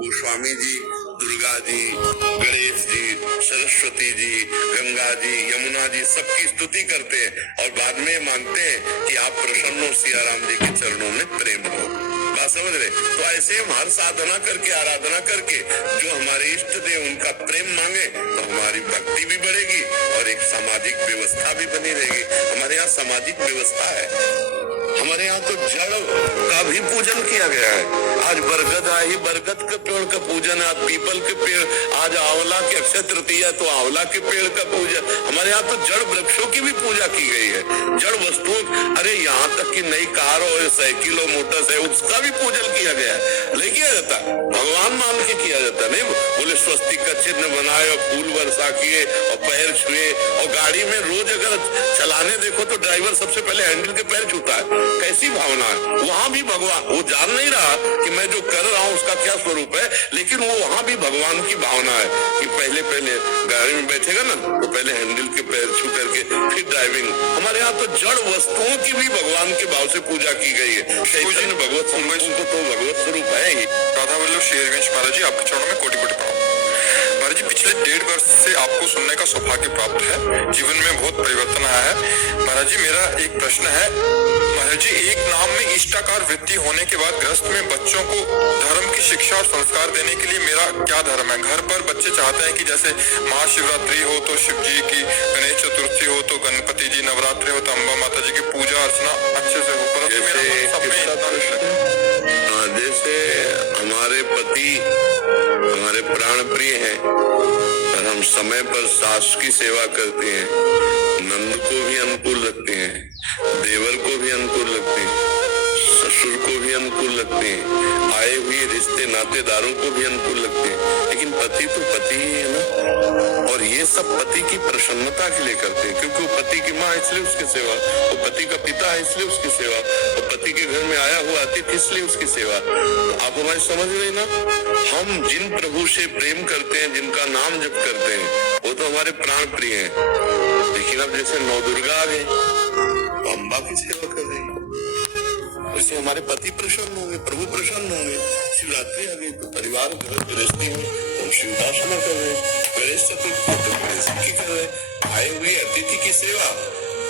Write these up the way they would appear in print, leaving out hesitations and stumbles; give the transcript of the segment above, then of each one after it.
गोस्वामी जी, दुर्गा जी, गणेश जी, सरस्वती जी, गंगा जी, यमुना जी सबकी स्तुति करते हैं और बाद में मांगते हैं कि आप प्रसन्न हो, सिया राम जी के चरणों में प्रेम हो। बात समझ रहे? तो ऐसे हम हर साधना करके, आराधना करके जो हमारे इष्ट देव उनका प्रेम मांगे तो हमारी भक्ति भी बढ़ेगी और एक सामाजिक व्यवस्था भी बनी रहेगी। हमारे यहाँ सामाजिक व्यवस्था है। हमारे यहाँ तो जड़ का भी पूजन किया गया है। आज बरगद आई, बरगद के पेड़ का पूजन, आज पीपल के पेड़, आज आंवला की अक्षय तृतीया तो आंवला के पेड़ का पूजन। हमारे यहाँ तो जड़ वृक्षों की भी पूजा की गई है, जड़ वस्तुओं, अरे यहाँ तक कि नई कार हो, साइकिल हो, मोटरसाइकिल, उसका भी पूजन किया गया है। नहीं किया जाता, भगवान मान के किया जाता। नहीं बोले स्वस्तिक का चिन्ह बनाए और फूल वर्षा किए और पैर छुए, और गाड़ी में रोज अगर चलाने देखो तो ड्राइवर सबसे पहले हैंडल के पैर छूता है। कैसी भावना है? वहाँ भी भगवान, वो जान नहीं रहा कि मैं जो कर रहा हूँ उसका क्या स्वरूप है, लेकिन वो वहाँ भी भगवान की भावना है कि पहले गाड़ी में बैठेगा ना तो पहले हैंडल के पैर छू करके फिर ड्राइविंग। हमारे यहाँ तो जड़ वस्तुओं की भी भगवान के भाव से पूजा की गई है। चैतन्य भगवत स्वरूप तो भगवत स्वरूप है ही। राधा वल्लभ शेरवंश महाराज जी, आपके चरणों में कोटि कोटि प्रणाम। महाराज जी, पिछले 1.5 वर्ष से आपको सुनने का सौभाग्य प्राप्त है, जीवन में बहुत परिवर्तन आया है। महाराज जी, मेरा एक प्रश्न है। महाराज जी, एक नाम में इष्टाकार वृत्ति होने के बाद गृहस्थ में बच्चों को धर्म की शिक्षा और संस्कार देने के लिए मेरा क्या धर्म है? घर पर बच्चे चाहते हैं कि जैसे महाशिवरात्रि हो तो शिव जी की, गणेश चतुर्थी हो तो गणपति जी, नवरात्रि हो तो अम्बा माता जी की पूजा अर्चना अच्छे से हो, परंतु जैसे हमारे पति हमारे प्राण प्रिय हैं और हम समय पर सास की सेवा करते हैं, नंद को भी अनुकूल रखते हैं, देवर को भी अनुकूल रखते हैं, ससुर को भी अनुकूल रखते हैं, आए हुए रिश्ते नातेदारों को भी अनुकूल रखते हैं, लेकिन पति तो पति ही है ना। और ये सब पति की प्रसन्नता के लिए करते हैं, क्योंकि वो पति की माँ इसलिए उसकी सेवा, वो पति का पिता है इसलिए उसकी सेवा, और पति के घर में आया हुआ अतिथि इसलिए उसकी सेवा। तो आप हमारी समझ रहे ना, हम जिन प्रभु से प्रेम करते हैं, जिनका नाम जप करते हैं, वो तो हमारे प्राण प्रिय हैं। लेकिन अब जैसे नौ दुर्गा आ गई तो अम्बा की सेवा कर रही है, वैसे हमारे पति प्रसन्न होंगे, प्रभु प्रसन्न होंगे। शिवरात्रि आ गई तो परिवार घर गृहस्थी में हम शिवदासना कर रहे हैं, गणेश चतुर्थी तो गणेश की कर रहे हैं, आए हुए अतिथि की सेवा,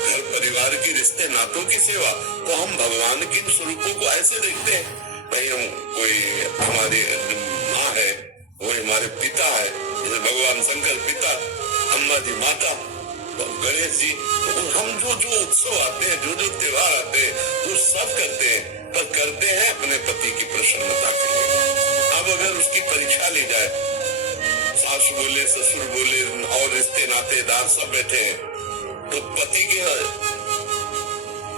घर परिवार के रिश्ते नातों की सेवा। तो हम भगवान के स्वरूपों को ऐसे देखते हैं, भाई हम कोई हमारी माँ है, वो हमारे पिता है, जैसे भगवान शंकर पिता, अम्मा जी माता, गणेश जी। तो हम जो उत्सव आते हैं, जो त्योहार आते हैं, वो सब करते हैं, पर करते हैं अपने पति की प्रसन्नता के लिए। अब अगर उसकी परीक्षा ली जाए, सास बोले, ससुर बोले और रिश्ते नातेदार सब बैठे हैं, तो पति के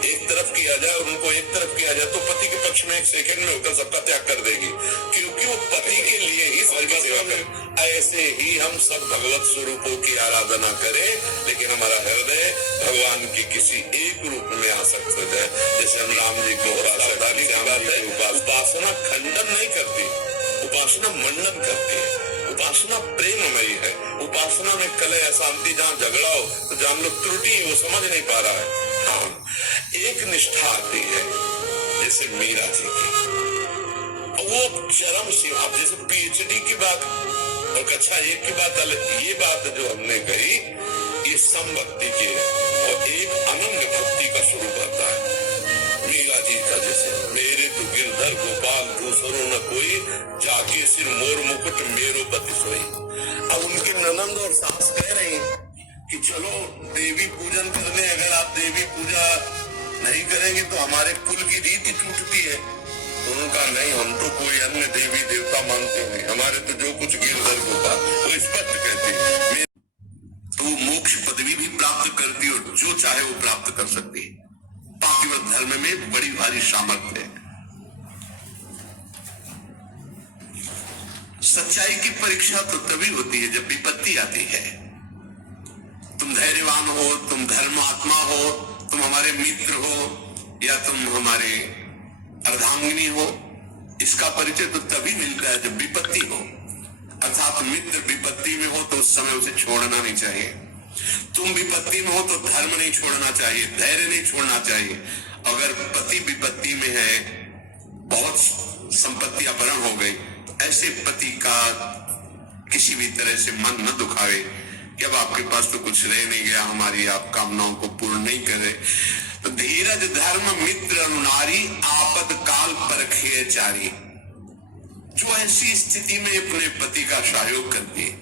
एक तरफ किया जाए और उनको एक तरफ किया जाए तो पति के पक्ष में एक सेकंड में होकर सबका त्याग कर देगी, क्योंकि वो पति के लिए ही सबकी सेवा करे। ऐसे ही हम सब भगवत स्वरूपों की आराधना करें, लेकिन हमारा हृदय भगवान के किसी एक रूप में आसक्त हो जाए। जैसे हम राम जी को उपासना खंडन नहीं करती, उपासना मंडन करती है। उपासना प्रेममयी है। उपासना में कलह अशांति, जहाँ झगड़ा हो तो जान लो त्रुटि वो समझ नहीं पा रहा है। हाँ, एक निष्ठा आती है जैसे मीरा जी की, वो चरम सीमा। आप जैसे पीएचडी की बात और कक्षा 1 की बात अलग, ये बात जो हमने कही ये समभक्ति की है और एक अनन्य भक्ति का स्वरूप आता है। मीरा जी का जैसे मेरे तो गिरधर गोपाल दूसरों न कोई, जाके सिर मोर मुकुट मेरो पति सोई। अब उनके ननंद और सास कह रही कि चलो देवी पूजन करने, अगर आप देवी पूजा नहीं करेंगे तो हमारे कुल की रीति टूटती है। तो उनका नहीं, हम तो कोई अन्य देवी देवता मानते नहीं, हमारे तो जो कुछ गिरधर गोपाल, वो स्पष्ट कहती है। तो मोक्ष पदवी भी प्राप्त करती और जो चाहे वो प्राप्त कर सकती है। पातिव्रत धर्म में बड़ी भारी सामर्थ्य है। सच्चाई की परीक्षा तो तभी होती है जब विपत्ति आती है। तुम धैर्यवान हो, तुम धर्मात्मा हो, तुम हमारे मित्र हो या तुम हमारे अर्धांगिनी हो, इसका परिचय तो तभी मिलता है जब विपत्ति हो। अर्थात मित्र विपत्ति में हो तो उस समय उसे छोड़ना नहीं चाहिए। तुम विपत्ति में हो तो धर्म नहीं छोड़ना चाहिए, धैर्य नहीं छोड़ना चाहिए। अगर पति विपत्ति में है, बहुत संपत्ति अपहरण हो गई, तो ऐसे पति का किसी भी तरह से मन न दुखावे कि अब आपके पास तो कुछ रह नहीं गया, हमारी आप कामनाओं को पूर्ण नहीं करे। तो धीरज धर्म मित्र अनुनारी, आपद काल परखे चारी। जो ऐसी स्थिति में अपने पति का सहयोग करती है।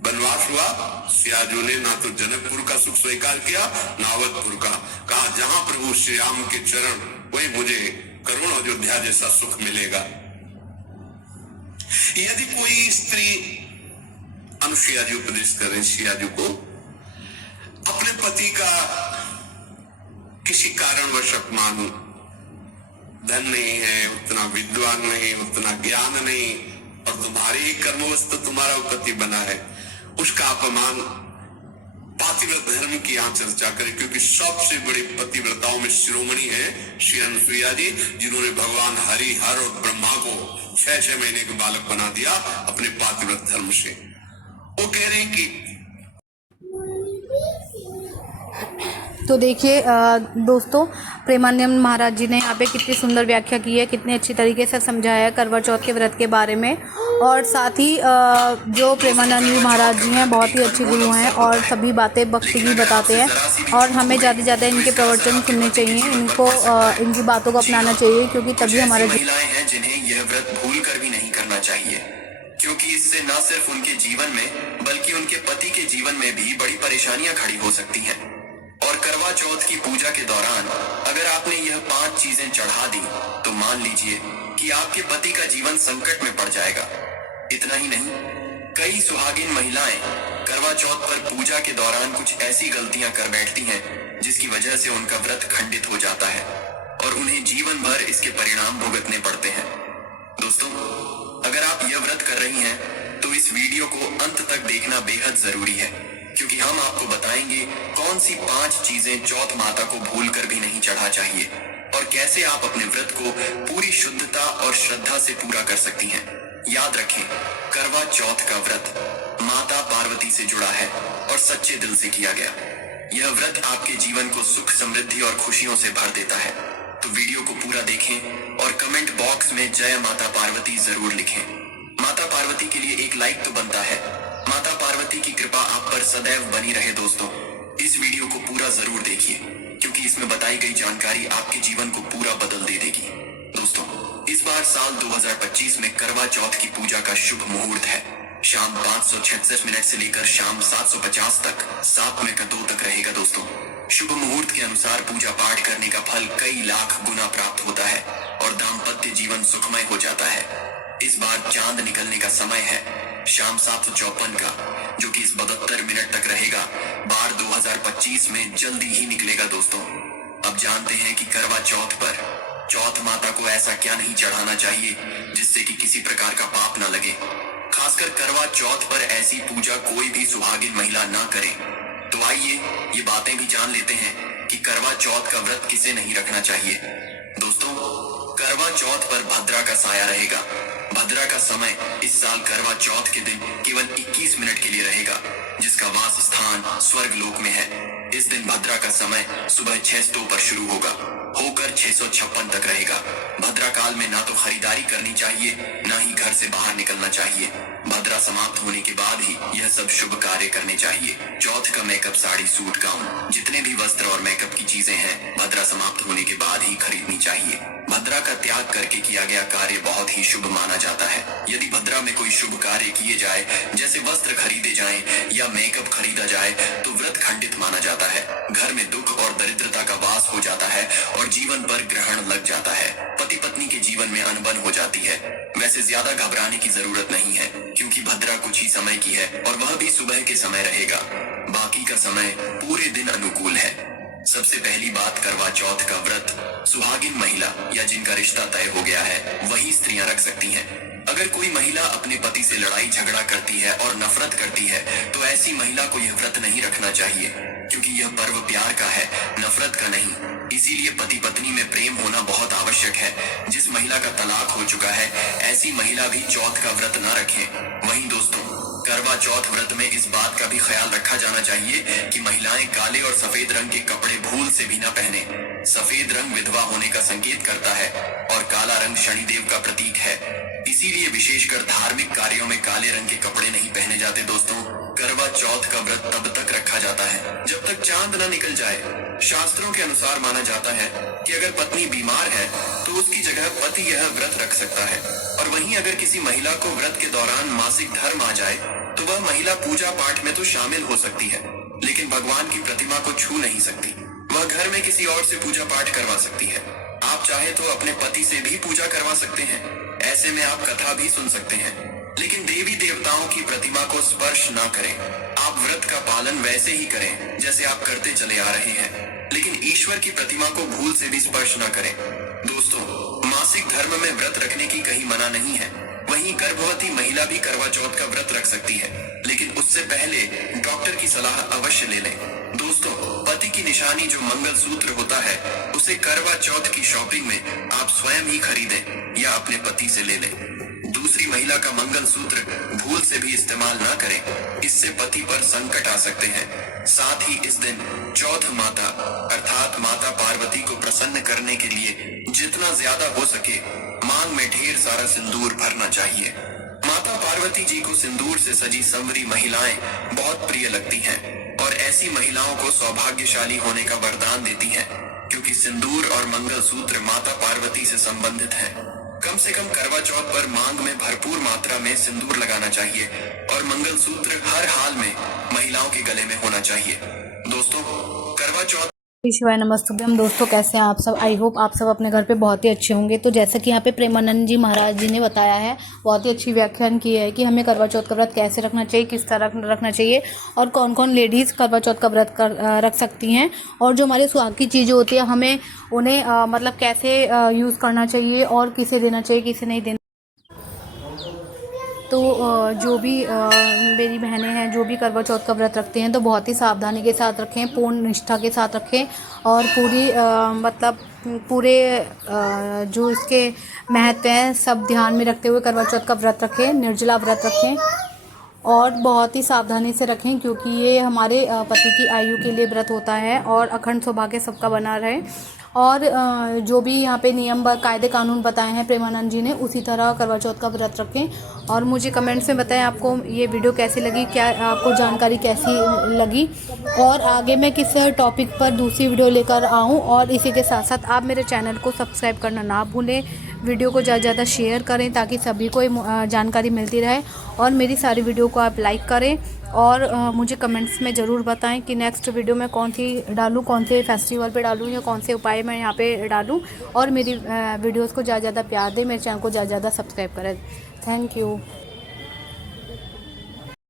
वनवास हुआ, सियाजू ने ना तो जनकपुर का सुख स्वीकार किया ना अवधपुर का। कहा जहां प्रभु श्री राम के चरण, वही मुझे करुण अयोध्या जैसा सुख मिलेगा। यदि कोई स्त्री, अनुसुईया जी उपदेश करें सियाजू को, अपने पति का किसी कारणवश अपमान, धन नहीं है, उतना विद्वान नहीं, उतना ज्ञान नहीं, और तुम्हारे ही कर्मवश तो तुम्हारा पति बना है, उसका अपमान, पातिव्रत धर्म की यहां चर्चा करें। क्योंकि सबसे बड़े पतिव्रताओं में शिरोमणि है श्री अनुसुईया जी, जिन्होंने भगवान हरि, हर और ब्रह्मा को 6 महीने के बालक बना दिया अपने पातिव्रत धर्म से। वो कह रहे हैं कि तो देखिए दोस्तों, प्रेमानंद महाराज जी ने यहाँ पे कितनी सुंदर व्याख्या की है, कितने अच्छी तरीके से समझाया है करवा चौथ के व्रत के बारे में। और साथ ही जो प्रेमानंद जी महाराज जी हैं बहुत ही अच्छे गुरु हैं और सभी बातें भक्ति की बताते हैं, और हमें ज़्यादा से ज़्यादा इनके प्रवचन सुनने चाहिए, इनको इनकी बातों को अपनाना चाहिए, क्योंकि तभी हमारा महिलाएं हैं जिन्हें यह व्रत भूल कर भी नहीं करना चाहिए, क्योंकि इससे न सिर्फ उनके जीवन में बल्कि उनके पति के जीवन में भी बड़ी परेशानियां खड़ी हो सकती हैं। और करवा चौथ की पूजा के दौरान अगर आपने यह 5 चीजें चढ़ा दी तो मान लीजिए कि आपके पति का जीवन संकट में पड़ जाएगा। इतना ही नहीं, कई सुहागिन महिलाएं करवा चौथ पर पूजा के दौरान कुछ ऐसी गलतियां कर बैठती हैं जिसकी वजह से उनका व्रत खंडित हो जाता है और उन्हें जीवन भर इसके परिणाम भुगतने पड़ते हैं। दोस्तों, अगर आप यह व्रत कर रही हैं तो इस वीडियो को अंत तक देखना बेहद जरूरी है, क्योंकि हम आपको बताएंगे कौन सी 5 चीजें चौथ माता को भूल कर भी नहीं चढ़ा चाहिए और कैसे आप अपने व्रत को पूरी शुद्धता और श्रद्धा से पूरा कर सकती हैं। याद रखें, करवा चौथ का व्रत माता पार्वती से जुड़ा है और सच्चे दिल से किया गया। यह व्रत आपके जीवन को सुख, समृद्धि और खुशियों से भर देता है। तो वीडियो को पूरा देखें और कमेंट बॉक्स में जय माता पार्वती जरूर लिखें। माता पार्वती के लिए एक लाइक तो बनता है। माता पार्वती की कृपा आप पर सदैव बनी रहे। दोस्तों, इस वीडियो को पूरा जरूर देखिए, क्योंकि इसमें बताई गई जानकारी आपके जीवन को पूरा बदल दे देगी। दोस्तों, इस बार साल 2025 में करवा चौथ की पूजा का शुभ मुहूर्त है। शाम 566 मिनट से लेकर शाम 750 तक 7 में का 2 तक रहेगा। दोस्तों, शुभ मुहूर्त के अनुसार पूजा पाठ करने का फल कई लाख गुना प्राप्त होता है और दाम्पत्य जीवन सुखमय हो जाता है। इस बार चांद निकलने का समय है शाम 754 का, जो कि इस 72 मिनट तक रहेगा। बार 2025 में जल्दी ही निकलेगा। दोस्तों, अब जानते हैं कि करवा चौथ पर चौथ माता को ऐसा क्या नहीं चढ़ाना चाहिए जिससे कि किसी प्रकार का पाप ना लगे। खासकर करवा चौथ पर ऐसी पूजा कोई भी सुहागिन महिला ना करे। तो आइए ये बातें भी जान लेते हैं कि करवा चौथ का व्रत किसे नहीं रखना चाहिए। दोस्तों, करवा चौथ पर भद्रा का साया रहेगा। भद्रा का समय इस साल करवा चौथ के दिन केवल 21 मिनट के लिए रहेगा, जिसका वास स्थान स्वर्ग लोक में है। इस दिन भद्रा का समय सुबह 6 पर शुरू होगा, होकर 656 तक रहेगा। भद्रा काल में ना तो खरीदारी करनी चाहिए, ना ही घर से बाहर निकलना चाहिए। भद्रा समाप्त होने के बाद ही यह सब शुभ कार्य करने चाहिए। चौथ का मेकअप, साड़ी, सूट, गाउन, जितने भी वस्त्र और मेकअप की चीजें हैं, भद्रा समाप्त होने के बाद ही खरीदनी चाहिए। भद्रा का त्याग करके किया गया कार्य बहुत ही शुभ माना जाता है। यदि भद्रा में कोई शुभ कार्य किए जाए, जैसे वस्त्र खरीदे जाएं या मेकअप खरीदा जाए, तो व्रत खंडित माना जाता है। घर में दुख और दरिद्रता का वास हो जाता है और जीवन पर ग्रहण लग जाता है। पति पत्नी के जीवन में अनबन हो जाती है। वैसे ज्यादा घबराने की जरूरत नहीं है, क्योंकि भद्रा कुछ ही समय की है और वह भी सुबह के समय रहेगा। बाकी का समय पूरे दिन अनुकूल है। सबसे पहली बात, करवा चौथ का व्रत सुहागिन महिला या जिनका रिश्ता तय हो गया है वही स्त्रियां रख सकती हैं। अगर कोई महिला अपने पति से लड़ाई झगड़ा करती है और नफरत करती है, तो ऐसी महिला को यह व्रत नहीं रखना चाहिए, क्योंकि यह पर्व प्यार का है, नफरत का नहीं। इसीलिए पति पत्नी में प्रेम होना बहुत आवश्यक है। जिस महिला का तलाक हो चुका है, ऐसी महिला भी चौथ का व्रत न रखे। वहीं दोस्तों, करवा चौथ व्रत में इस बात का भी ख्याल रखा जाना चाहिए कि महिलाएं काले और सफेद रंग के कपड़े भूल से भी न पहने। सफेद रंग विधवा होने का संकेत करता है और काला रंग शनिदेव का प्रतीक है। इसीलिए विशेषकर धार्मिक कार्यों में काले रंग के कपड़े नहीं पहने जाते। दोस्तों, करवा चौथ का व्रत तब तक रखा जाता है जब तक चांद न निकल जाए। शास्त्रों के अनुसार माना जाता है कि अगर पत्नी बीमार है तो उसकी जगह पति यह व्रत रख सकता है, और वहीं अगर किसी महिला को व्रत के दौरान मासिक धर्म आ जाए तो वह महिला पूजा पाठ में तो शामिल हो सकती है, लेकिन भगवान की प्रतिमा को छू नहीं सकती। वह घर में किसी और से पूजा पाठ करवा सकती है। आप चाहे तो अपने पति से भी पूजा करवा सकते हैं। ऐसे में आप कथा भी सुन सकते हैं, लेकिन देवी देवताओं की प्रतिमा को स्पर्श ना करें। आप व्रत का पालन वैसे ही करें जैसे आप करते चले आ रहे हैं, लेकिन ईश्वर की प्रतिमा को भूल से भी स्पर्श ना करें। दोस्तों, मासिक धर्म में व्रत रखने की कहीं मना नहीं है। वहीं गर्भवती महिला भी करवा चौथ का व्रत रख सकती है, लेकिन उससे पहले डॉक्टर की सलाह अवश्य ले लें। दोस्तों, पति की निशानी जो मंगल सूत्र होता है, उसे करवा चौथ की शॉपिंग में आप स्वयं ही खरीदें या अपने पति से ले लें। दूसरी महिला का मंगल सूत्र भूल से भी इस्तेमाल ना करें, इससे पति पर संकट आ सकते हैं। साथ ही इस दिन चौथ माता अर्थात माता पार्वती को प्रसन्न करने के लिए जितना ज्यादा हो सके मांग में ढेर सारा सिंदूर भरना चाहिए। माता पार्वती जी को सिंदूर से सजी संवरी महिलाएं बहुत प्रिय लगती हैं, और ऐसी महिलाओं को सौभाग्यशाली होने का वरदान देती हैं, क्योंकि सिंदूर और मंगल सूत्र माता पार्वती से संबंधित हैं। कम से कम करवा चौथ पर मांग में भरपूर मात्रा में सिंदूर लगाना चाहिए, और मंगल सूत्र हर हाल में महिलाओं के गले में होना चाहिए। दोस्तों, करवा चौथ शिवाय नमस्तुभ्यम। दोस्तों, कैसे हैं आप सब? आई होप आप सब अपने घर पे बहुत ही अच्छे होंगे। तो जैसा कि यहाँ पे प्रेमानंद जी महाराज जी ने बताया है, बहुत ही अच्छी व्याख्यान की है कि हमें करवा चौथ का व्रत कैसे रखना चाहिए, किस तरह रखना चाहिए, और कौन कौन लेडीज़ करवा चौथ का व्रत रख सकती हैं, और जो हमारे सुहाग की चीज़ें होती है हमें उन्हें मतलब कैसे यूज़ करना चाहिए और किसे देना चाहिए, किसे नहीं देना। तो जो भी मेरी बहनें हैं जो भी करवा चौथ का व्रत रखते हैं तो बहुत ही सावधानी के साथ रखें, पूर्ण निष्ठा के साथ रखें, और पूरी मतलब पूरे जो इसके महत्व हैं सब ध्यान में रखते हुए करवा चौथ का व्रत रखें, निर्जला व्रत रखें, और बहुत ही सावधानी से रखें, क्योंकि ये हमारे पति की आयु के लिए व्रत होता है, और अखंड सौभाग्य सबका बना रहे। और जो भी यहाँ पे नियम कायदे कानून बताए हैं प्रेमानंद जी ने, उसी तरह करवा चौथ का व्रत रखें। और मुझे कमेंट्स में बताएं आपको ये वीडियो कैसी लगी, क्या आपको जानकारी कैसी लगी, और आगे मैं किस टॉपिक पर दूसरी वीडियो लेकर आऊँ। और इसी के साथ साथ आप मेरे चैनल को सब्सक्राइब करना ना भूलें, वीडियो को ज़्यादा ज़्यादा शेयर करें ताकि सभी को जानकारी मिलती रहे, और मेरी सारी वीडियो को आप लाइक करें, और मुझे कमेंट्स में ज़रूर बताएं कि नेक्स्ट वीडियो में कौन सी डालूं, कौन से फेस्टिवल पे डालूं, या कौन से उपाय मैं यहाँ पे डालूं। और मेरी वीडियोस को ज़्यादा ज़्यादा प्यार दें, मेरे चैनल को ज़्यादा ज़्यादा सब्सक्राइब करें। Thank you.